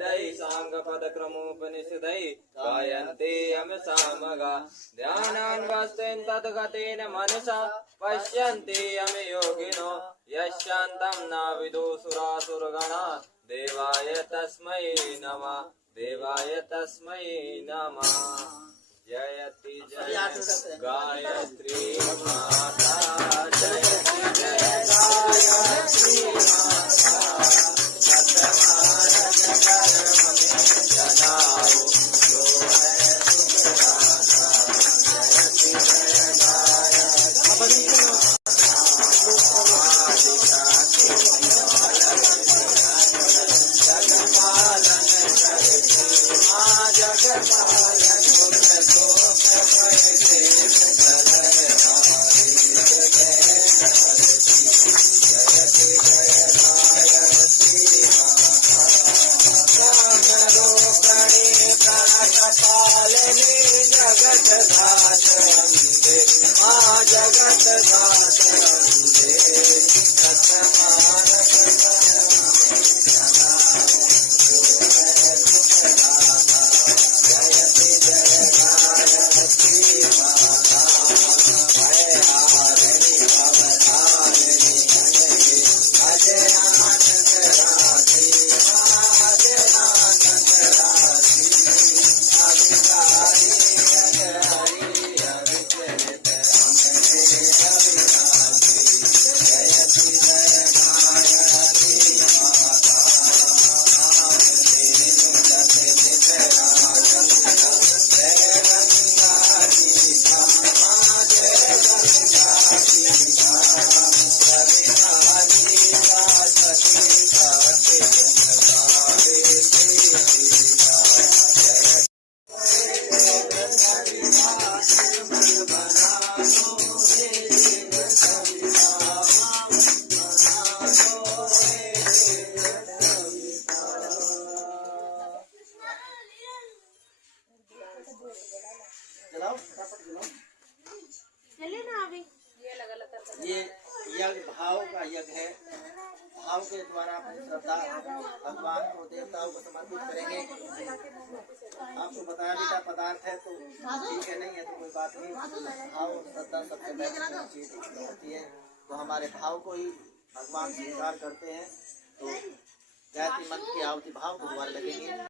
वेदै साङ्गपदक्रमोपनिषदै गायन्ते यम सामगा ध्यानान्वस्तेन तद्गतेन मनसा पश्यन्ति यम योगिनो यशान्तं न विदुसुरासुरगणा देवाय तस्मै नमः देवाय तस्मै नमः। जयति जय गायत्री माता जयति जय गायत्री माता सतभारत कर्म में जनाओ जो है सुखदाता जयति जय गायत्री जगपालन करती माँ जगपालन ये यज्ञ भाव का यज्ञ है। भाव के द्वारा अपनी श्रद्धा भगवान को देवताओं को समर्पित करेंगे। आपको बताया भी था पदार्थ है तो ठीक है, नहीं है तो कोई बात नहीं। भाव श्रद्धा सबसे महत्वपूर्ण चीज होती है, तो हमारे भाव को ही भगवान स्वीकार करते हैं। तो गायत्री मंत्र की आहुति भाव के द्वारा लगेंगे।